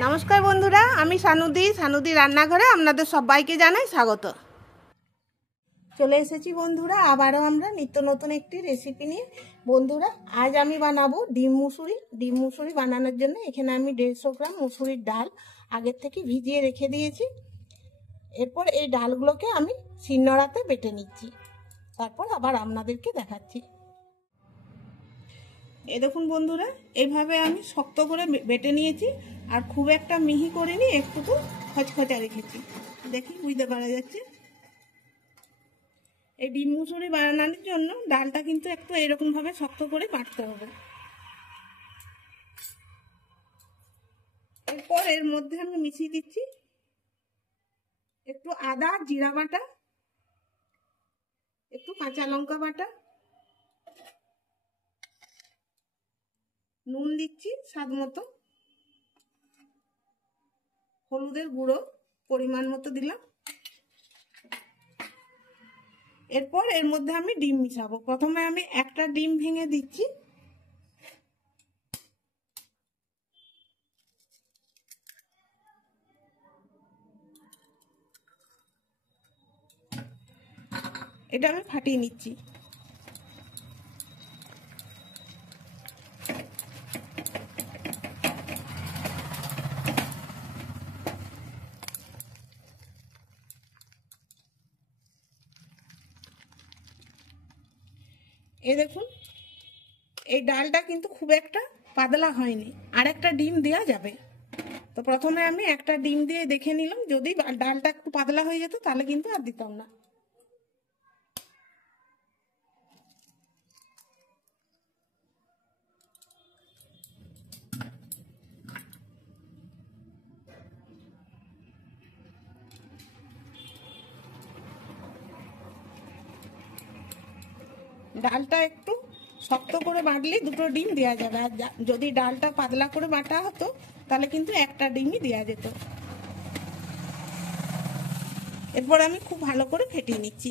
নমস্কার বন্ধুরা, আমি সানুদি রান্নাঘরে আপনাদের সবাইকে জানাই স্বাগত। চলে এসেছি বন্ধুরা, আবারও আমরা নিত্য নতুন একটি রেসিপি নিয়ে। বন্ধুরা, আজ আমি বানাবো ডিম মুসুরি বানানোর জন্য এখানে আমি 150 গ্রাম মুসুরির ডাল আগের থেকে ভিজিয়ে রেখে দিয়েছি। এরপর এই ডালগুলোকে আমি শিলনোড়াতে বেটে নিচ্ছি, তারপর আবার আপনাদেরকে দেখাচ্ছি। এই দেখুন বন্ধুরা, এইভাবে আমি শক্ত করে বেটে নিয়েছি, আর খুব একটা মিহি করিনি, একটু তো খচখচা রেখেছি। দেখি বুঝতে পারা যাচ্ছে। এই ডিম মুসুরি বানানোর জন্য ডালটা কিন্তু একটু এরকম ভাবে শক্ত করে বাটতে হবে। এরপর এর মধ্যে আমি মিশিয়ে দিচ্ছি একটু আদা জিরা বাটা, একটু কাঁচা লঙ্কা বাটা, নুন দিচ্ছি স্বাদ মতো, হলুদের গুঁড়ো পরিমাণ মতো দিলাম। এরপর এর মধ্যে আমি ডিম মিশাবো। প্রথমে আমি একটা ডিম ভেঙে দিচ্ছি, এটা আমি ফাটিয়ে নিচ্ছি। এই দেখুন, এই ডালটা কিন্তু খুব একটা পাতলা হয়নি, আর একটা ডিম দেওয়া যাবে। তো প্রথমে আমি একটা ডিম দিয়ে দেখে নিলাম, যদি ডালটা একটু পাতলা হয়ে যেত তাহলে কিন্তু আর দিতাম না। ডালটা একটু শক্ত করে বাটলে দুটো ডিম দেওয়া যাবে, আর যদি ডালটা পাতলা করে বাটা হতো তাহলে কিন্তু একটা ডিমই দেওয়া যেত। এরপর আমি খুব ভালো করে ফেটিয়ে নিচ্ছি।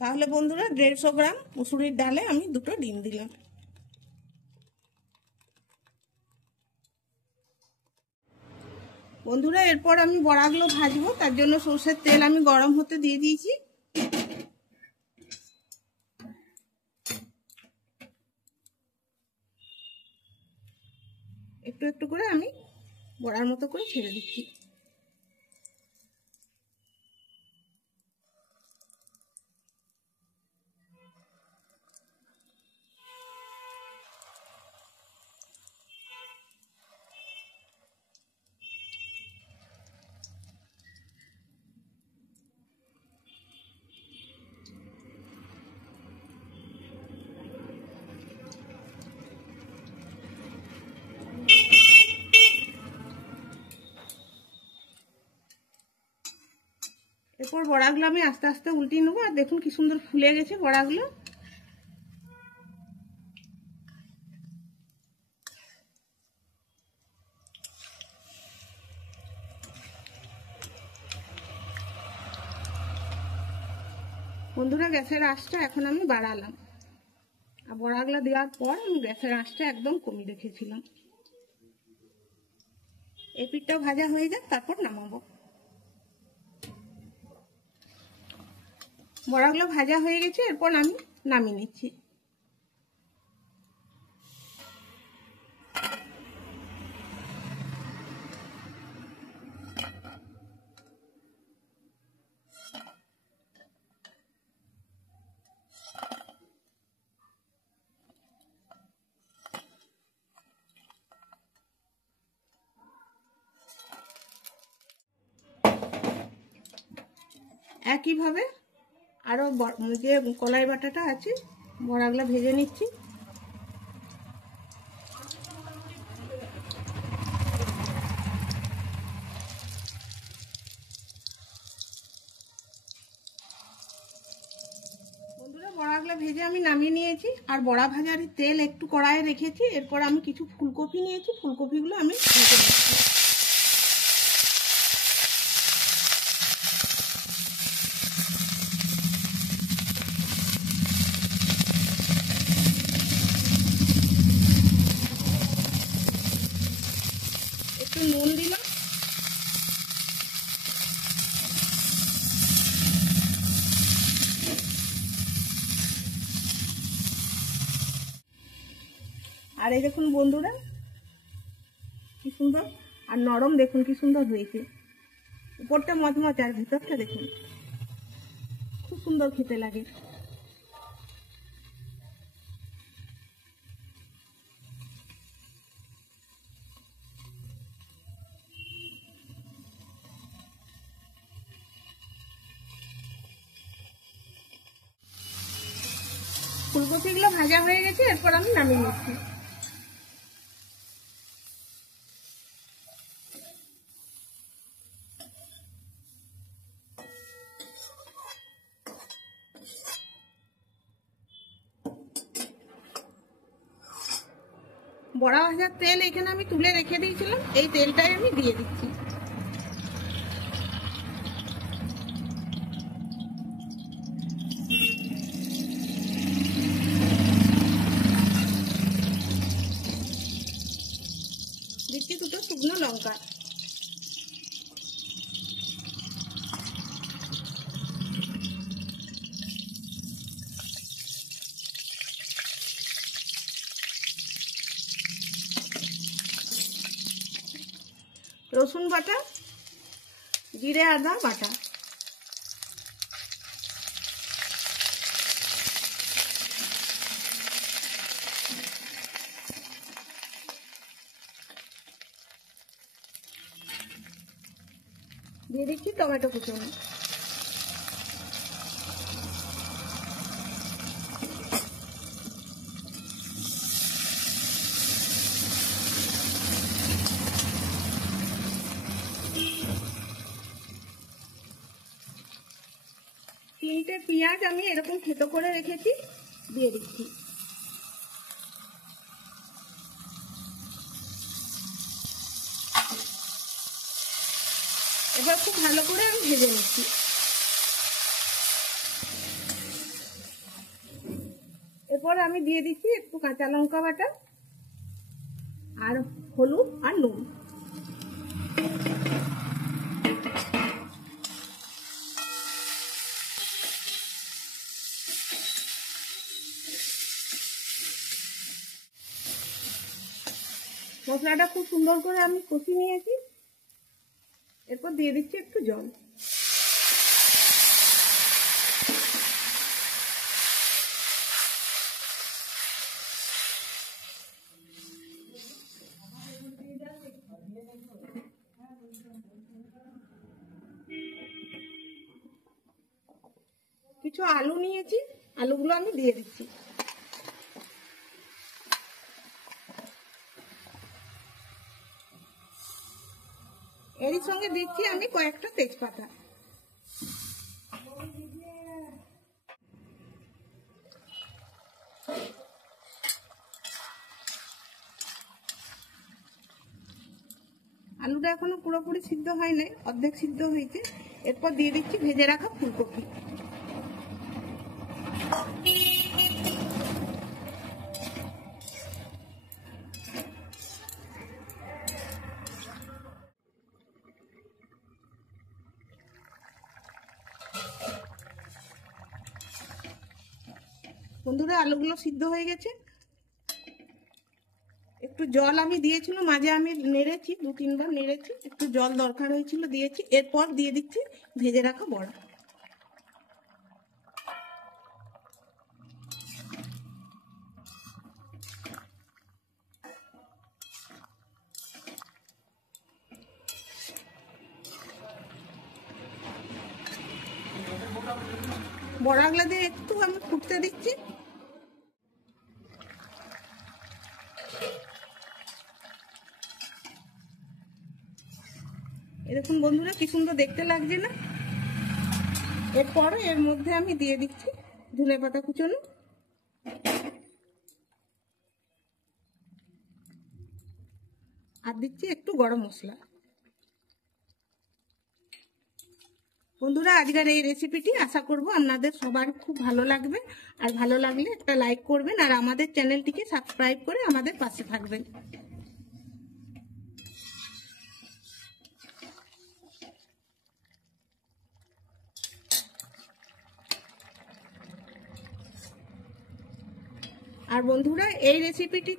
তাহলে বন্ধুরা, 150 গ্রাম মুসুরির ডালে আমি দুটো ডিম দিলাম। বন্ধুরা, এরপর আমি বড়াগুলো ভাজবো, তার জন্য সরষের তেল আমি গরম হতে দিয়ে দিয়েছি। একটু একটু করে আমি বড়ার মতো করে ছেড়ে দিচ্ছি। এরপর বড়াগুলো আমি আস্তে আস্তে উল্টিয়ে নেবো, আর দেখুন কি সুন্দর ফুলে গেছে বড়াগুলো। বন্ধুরা, গ্যাসের আঁচটা এখন আমি বাড়ালাম, আর বড়াগুলো দেওয়ার পর আমি গ্যাসের আঁচটা একদম কমিয়ে রেখেছিলাম। এই পিঠটাও ভাজা হয়ে যাক, তারপর নামাবো। বড়াগুলো ভাজা হয়ে গেছে, এরপর আমি নামিয়ে নিচ্ছি। একইভাবে আরো যে কলাই বাটাটা আছে বড়াগুলো ভেজে নিচ্ছি। বন্ধুরা, বড়াগুলো ভেজে আমি নামিয়ে নিয়েছি, আর বড়া ভাজার তেল একটু কড়াইয়ে রেখেছি। এরপর আমি কিছু ফুলকপি নিয়েছি, ফুলকপিগুলো আমি ভেজে নিচ্ছি। একটু নুন দিলাম, আর এই দেখুন বন্ধুরা কি সুন্দর আর নরম, দেখুন কি সুন্দর হয়েছে। উপরটা মচমচে আর ভিতরটা দেখুন খুব সুন্দর খেতে লাগে। ফুলকপিগুলো ভাজা হয়ে গেছে, এরপর আমি নামিয়ে নিচ্ছি। বড়া ভাজার তেল এখানে আমি তুলে রেখে দিয়েছিলাম, এই তেলটাই আমি দিয়ে দিচ্ছি। দিচ্ছি দুটো শুকনো লঙ্কা। রসুন বাটা, জিরে আদা বাটা, দিয়ে দিচ্ছি টমেটো কুচনো। তিনটে পেঁয়াজ আমি এরকম থেতো করে রেখেছি, দিয়ে দিচ্ছি। এবার খুব ভালো করে আমি ভেজে নিচ্ছি। এরপর আমি দিয়ে দিচ্ছি একটু কাঁচা লঙ্কা বাটা আর হলুদ আর নুন। মশলাটা খুব সুন্দর করে আমি কষিয়ে নিয়েছি, এরপর দিয়ে দিচ্ছি একটু জল। কিছু আলু নিয়েছি, আলুগুলো আমি দিয়ে দিচ্ছি। এরই সঙ্গে দিচ্ছি আমি কয়েকটা তেজপাতা। আলুটা এখনো পুরোপুরি সিদ্ধ হয় নাই, অর্ধেক সিদ্ধ হয়েছে। এরপর দিয়ে দিচ্ছি ভেজে রাখা ফুলকপি। বন্ধুরা আলুগুলো সিদ্ধ হয়ে গেছে, একটু জল আমি দিয়েছিলাম, মাঝে আমি নেড়েছি, 2-3 বার নেড়েছি, একটু জল দরকার হয়েছিল দিয়েছি। এরপর দিয়ে দিচ্ছি ভেজে রাখা বড়া। বড়াগুলা দিয়ে একটু আমি ফুটতে দিচ্ছি। এরকম বন্ধুরা কি সুন্দর দেখতে লাগছে না? এরপর এর মধ্যে আমি দিয়ে দিচ্ছি ধনেপাতা কুচনো, আর দিচ্ছি একটু গরম মশলা। বন্ধুরা আজকের এই রেসিপিটি আশা করব আপনাদের সবার খুব ভালো লাগবে, আর ভালো লাগলে একটা লাইক করবেন আর আমাদের চ্যানেলটিকে সাবস্ক্রাইব করে আমাদের পাশে থাকবেন। আর বন্ধুরা এই রেসিপিটি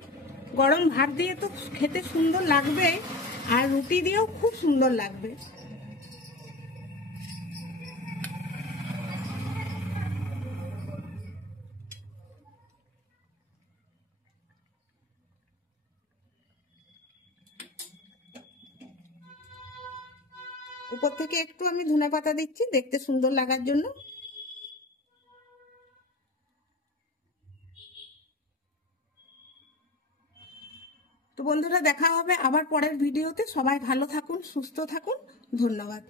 গরম ভাত দিয়ে তো খেতে সুন্দর লাগবে, আর রুটি দিয়েও খুব সুন্দর লাগবে। উপর থেকে একটু আমি ধনেপাতা দিচ্ছি দেখতে সুন্দর লাগার জন্য। তো বন্ধুরা দেখা হবে আবার পরের ভিডিওতে। সবাই ভালো থাকুন, সুস্থ থাকুন, ধন্যবাদ।